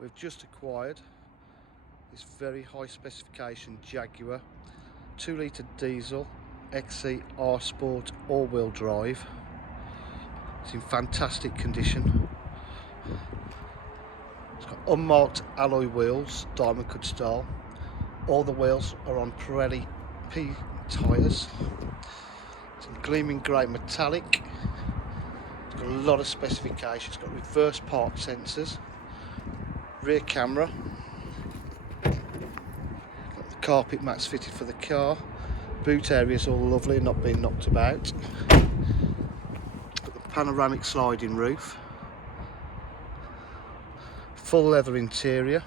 We've just acquired this very high specification Jaguar 2-litre diesel XC R Sport all-wheel drive. It's in fantastic condition. It's got unmarked alloy wheels, diamond cut style. All the wheels are on Pirelli P tyres. It's in gleaming grey metallic. It's got a lot of specifications. It's got reverse park sensors, rear camera, got the carpet mats fitted for the car. Boot area is all lovely, not being knocked about. Got the panoramic sliding roof, full leather interior.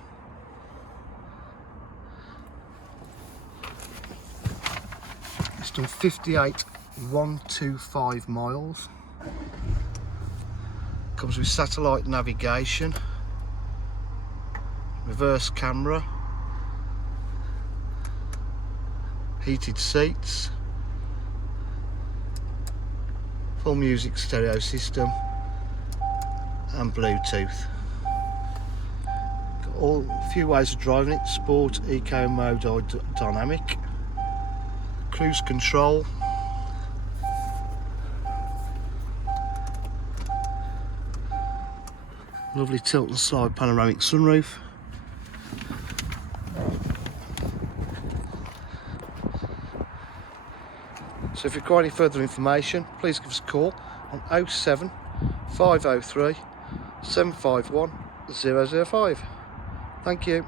It's done 58,125 miles. Comes with satellite navigation, reverse camera, heated seats, full music stereo system and Bluetooth. Got a few ways of driving it: sport, eco mode, or dynamic. Cruise control. Lovely tilt and slide panoramic sunroof. So if you require any further information, please give us a call on 07 503 751 005. Thank you.